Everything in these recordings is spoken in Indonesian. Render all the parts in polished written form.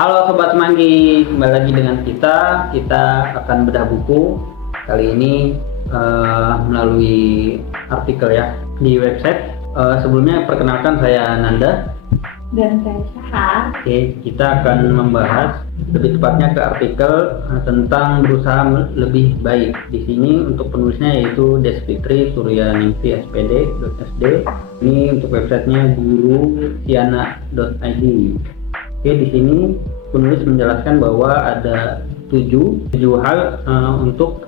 Halo Sobat Semanggi, kembali lagi dengan kita. Kita akan bedah buku kali ini melalui artikel ya di website. Sebelumnya perkenalkan saya Nanda dan saya Syahar. Oke, kita akan membahas lebih tepatnya ke artikel tentang berusaha lebih baik. Di sini untuk penulisnya yaitu Desfitri Suryaningsih SPD.SD. Ini untuk websitenya gurusiana.id. Oke, di sini penulis menjelaskan bahwa ada tujuh hal untuk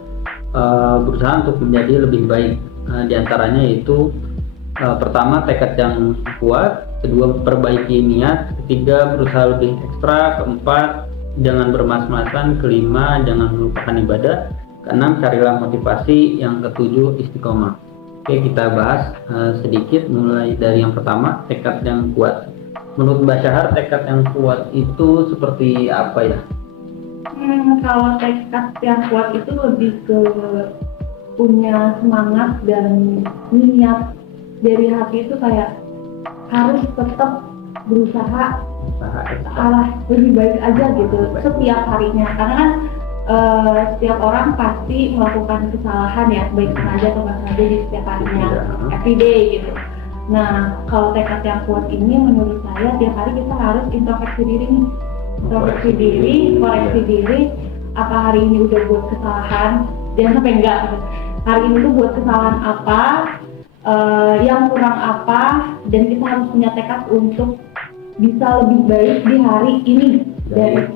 berusaha untuk menjadi lebih baik. Di antaranya yaitu pertama, tekad yang kuat. Kedua, perbaiki niat. Ketiga, berusaha lebih ekstra. Keempat, jangan bermas-masan. Kelima, jangan melupakan ibadah. Keenam, carilah motivasi. Yang ketujuh, istiqomah. Oke, kita bahas sedikit mulai dari yang pertama, tekad yang kuat. Menurut Mbak Syahar, tekad yang kuat itu seperti apa ya? Kalau tekad yang kuat itu lebih ke punya semangat dan niat dari hati, itu kayak harus tetap berusaha arah lebih baik aja gitu setiap harinya, karena kan setiap orang pasti melakukan kesalahan ya, baik sengaja atau nggak sengaja di setiap harinya, everyday gitu. Nah, kalau tekad yang kuat ini menurut saya tiap hari kita harus introspeksi diri nih, koreksi diri. Apa hari ini udah buat kesalahan, jangan sampai enggak. Hari ini tuh buat kesalahan apa, yang kurang apa, dan kita harus punya tekad untuk bisa lebih baik di hari ini dari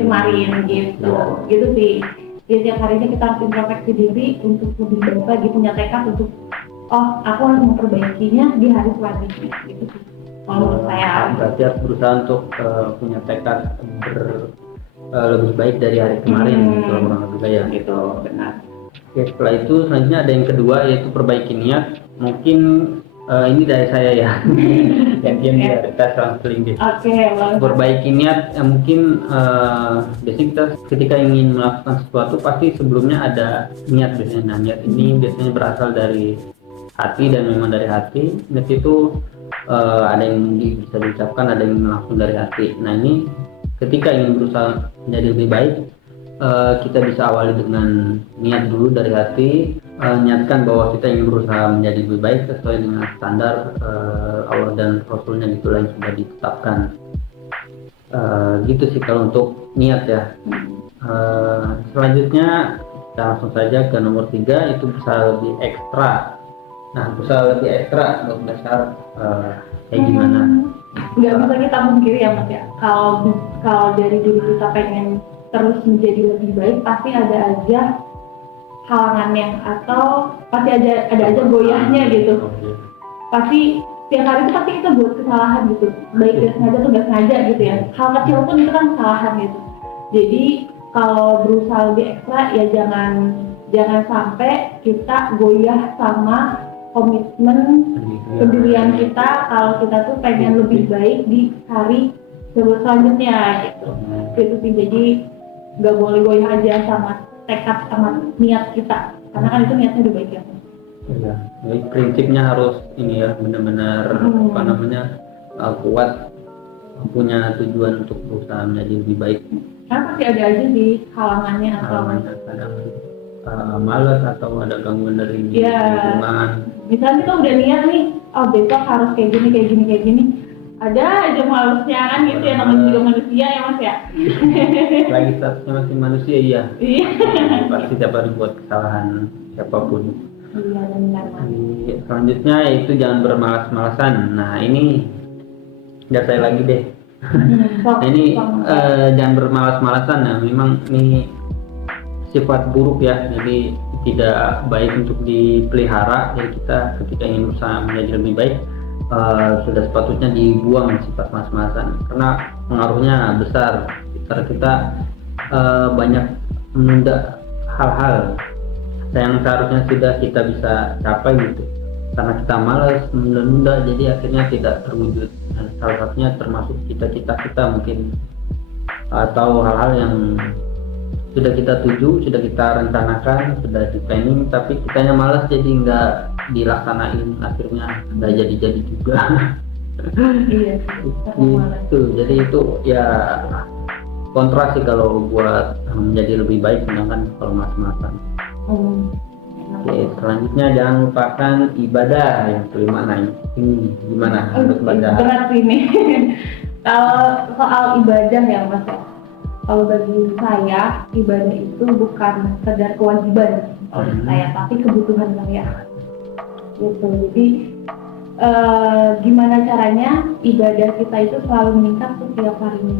kemarin gitu. Gitu sih. Jadi tiap harinya kita harus introspeksi diri untuk lebih baik lagi, punya tekad untuk aku harus memperbaikinya di hari selanjutnya gitu sih. Kalau saya berarti harus berusaha untuk punya tekad lebih baik dari hari kemarin, kurang lebih baik ya. Gitu, benar. Oke, setelah itu selanjutnya ada yang kedua yaitu perbaiki niat. Mungkin ini dari saya ya. Gantian dari kita selang-seling deh. Perbaiki niat mungkin biasanya kita ketika ingin melakukan sesuatu pasti sebelumnya ada niat biasanya. Nah, niat ini biasanya berasal dari hati dan memang dari hati. Niat itu ada yang bisa diucapkan, ada yang langsung dari hati. Nah, ini ketika ingin berusaha menjadi lebih baik, kita bisa awali dengan niat dulu dari hati. Niatkan bahwa kita ingin berusaha menjadi lebih baik sesuai dengan standar Allah dan Rasulnya gitulah yang sudah ditetapkan. Gitu sih kalau untuk niat ya. Selanjutnya kita langsung saja ke nomor 3, itu berusaha lebih ekstra. Nah, berusaha lebih ekstra untuk besar kayak gimana? Nggak bisa kita pungkiri ya Mas ya, kalau dari diri kita pengen terus menjadi lebih baik, pasti ada aja halangannya atau pasti ada aja goyahnya gitu. Pasti tiap hari itu pasti kita buat kesalahan gitu, baik dia sengaja atau nggak sengaja gitu ya. Hal kecil pun itu kan kesalahan gitu. Jadi kalau berusaha lebih ekstra ya jangan sampai kita goyah sama komitmen pendirian kita kalau kita tuh pengen lebih baik di hari selanjutnya gitu. Gitu sih, jadi nggak boleh goyah aja sama tekad sama niat kita, karena kan itu niatnya udah baik ya. Iya, jadi prinsipnya harus ini ya, benar-benar kuat, punya tujuan untuk berusaha menjadi lebih baik. Karena pasti ada aja sih halangannya atau kadang malas atau ada gangguan dari lingkungan. Misalnya kita udah niat nih, besok harus kayak gini, ada aja malasnya kan gitu ya, namanya juga manusia ya Mas ya. Lagi statusnya masih manusia, iya. Pasti dapat buat kesalahan siapapun. Iya, benar. Selanjutnya itu jangan bermalas-malasan. Nah, ini biar saya lagi deh. Nah, ini jangan bermalas-malasan. Nah, memang ini sifat buruk ya, jadi tidak baik untuk dipelihara. Jadi kita ketika ingin berusaha menjadi lebih baik, sudah sepatutnya dibuang sifat malas-malasan, karena pengaruhnya besar. Kita banyak menunda hal-hal yang seharusnya sudah kita bisa capai gitu, karena kita malas menunda, jadi akhirnya tidak terwujud. Dan salah satunya termasuk cita-cita kita mungkin, atau hal-hal yang sudah kita tuju, sudah kita rencanakan, sudah di planning, tapi kitanya malas jadi nggak dilaksanain, akhirnya nggak jadi juga. Iya sih, karena malas. Gitu. Jadi itu ya kontras sih kalau buat menjadi lebih baik, sedangkan kalau malas-malasan. Hmm. Oke, selanjutnya jangan lupakan ibadah yang kelima. Nah, ini gimana untuk ibadah? Berat ini. Kalau soal ibadah ya Mas ya. Kalau bagi saya ibadah itu bukan sekedar kewajiban oleh saya, tapi kebutuhan saya. Gitu. Jadi gimana caranya ibadah kita itu selalu meningkat setiap harinya.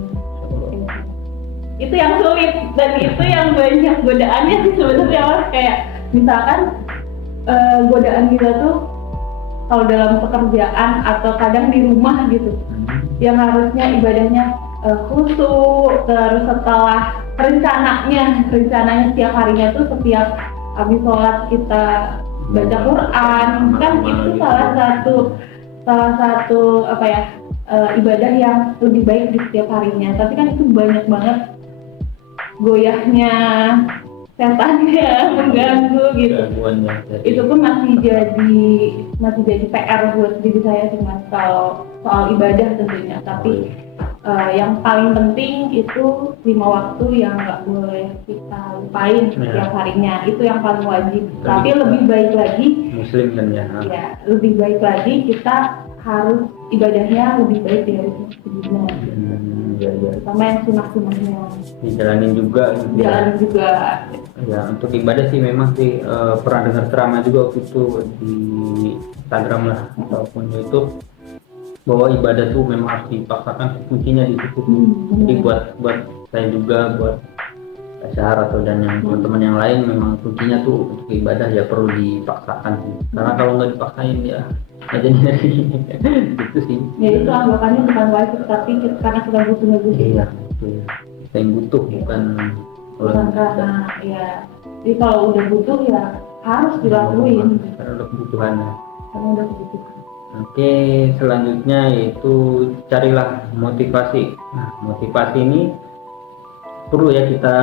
Itu yang sulit dan itu yang banyak godaannya sih sebenarnya Mas. Kayak misalkan godaan kita tuh kalau dalam pekerjaan atau kadang di rumah gitu, yang harusnya ibadahnya khusyuk, terus setelah rencananya setiap harinya tuh setiap habis sholat kita baca Quran, kan itu salah satu apa ya, ibadah yang lebih baik di setiap harinya. Tapi kan itu banyak banget goyahnya, setannya mengganggu gitu. Itu pun masih jadi PR buat diri saya sih Mas, kalau soal ibadah tentunya. Tapi yang paling penting itu 5 waktu yang nggak boleh kita lupain setiap harinya. Itu yang paling wajib. Tapi lebih baik lagi Muslim kan ya. Ya, lebih baik lagi kita harus ibadahnya lebih baik dari sebelumnya. Sama yang sunah-sunahnya Dijalanin juga. Ya, untuk ibadah sih memang sih pernah dengar ceramah juga waktu itu di Instagram lah ataupun YouTube, bahwa ibadah tuh memang harus dipaksakan, kuncinya di situ. Jadi buat saya juga, buat Syahar atau dan yang teman-teman yang lain, memang kuncinya tuh untuk ibadah ya perlu dipaksakan sih. Karena kalau nggak dipaksain ya aja nyari. Itu sih. Ya itu anggapannya bukan wajib, tapi karena kita butuh. Iya, betul. Kita yang butuh bukan karena ya. Jadi kalau udah butuh ya harus dilakuin. Karena udah kebutuhannya. Karena udah kebutuhan. Oke, selanjutnya yaitu carilah motivasi. Nah, motivasi ini perlu ya kita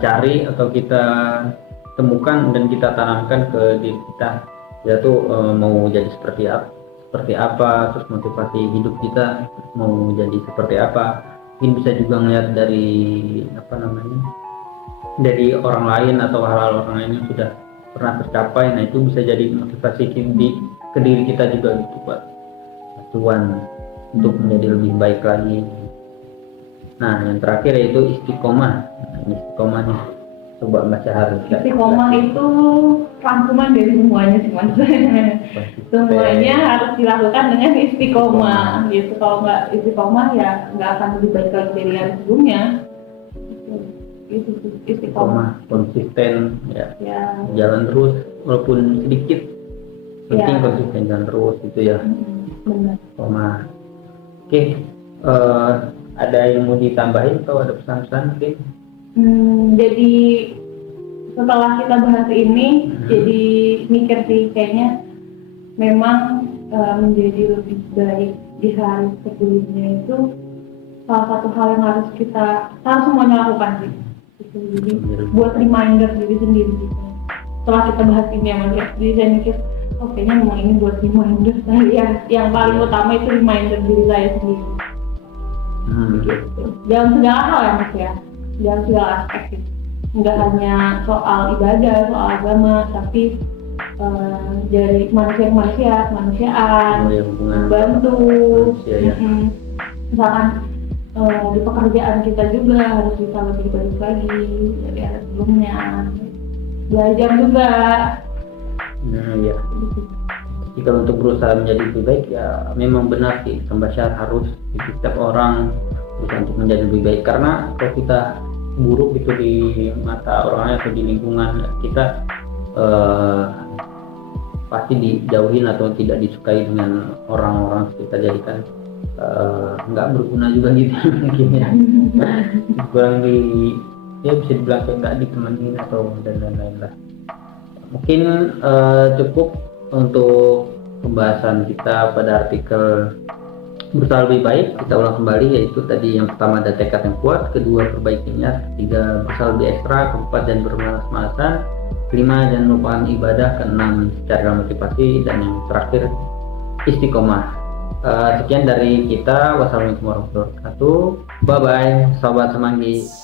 cari atau kita temukan dan kita tanamkan ke diri kita. Yaitu mau jadi seperti apa, terus motivasi hidup kita mau jadi seperti apa. Mungkin bisa juga ngeliat dari dari orang lain atau hal-hal orang lain yang sudah pernah tercapai. Nah, itu bisa jadi motivasi ke diri kita juga gitu, Pak. Tujuan untuk menjadi lebih baik lagi. Nah, yang terakhir yaitu istiqomah. Nah, ini istiqomah nih, coba Mbak Syahar. Istiqomah itu rangkuman dari semuanya sih Mas. Semuanya harus dilakukan dengan istiqomah gitu. Kalau nggak istiqomah ya nggak akan lebih baik lagi dari yang sebelumnya. Itu istiqomah, konsisten ya. Jalan terus walaupun sedikit, penting konsisten jalan terus gitu ya. Benar. Istiqomah. Oke, ada yang mau ditambahin atau ada pesan-pesan mungkin? Jadi setelah kita bahas ini, jadi mikir sih kayaknya memang menjadi lebih baik di hari sebelumnya itu salah satu hal yang harus semuanya lakukan sih. Jadi buat reminder diri sendiri gitu. Setelah kita bahas ini ya Mas, jadi saya mikir kayaknya memang ini buat reminder saya. Yang paling utama itu reminder diri saya sendiri. Gitu. Dalam segala hal ya Mas ya, dalam segala aspek gitu. Nggak hanya soal ibadah, soal agama, tapi dari kemanusiaan, membantu, misalkan di pekerjaan kita juga harus bisa lebih baik lagi dari hari sebelumnya, belajar juga. Nah ya, jika untuk berusaha menjadi lebih baik ya memang benar sih, Mbak harus setiap orang berusaha untuk menjadi lebih baik. Karena kalau kita buruk itu di mata orang atau di lingkungan kita, pasti dijauhin atau tidak disukai dengan orang-orang sekitar, jadikan nggak berguna juga gitu mungkin ya. Kurang ya bisa dibilang kayak nggak ditemenin atau dan lain-lain lah. Mungkin cukup untuk pembahasan kita pada artikel berusaha lebih baik. Kita ulang kembali, yaitu tadi yang pertama ada tekad yang kuat, kedua perbaiki niat, ketiga berusaha lebih ekstra, keempat jangan bermalas-malasan, kelima jangan lupakan ibadah, keenam carilah motivasi, dan yang terakhir istiqomah. Sekian dari kita. Wassalamualaikum warahmatullahi wabarakatuh. Bye bye, sobat semanggi.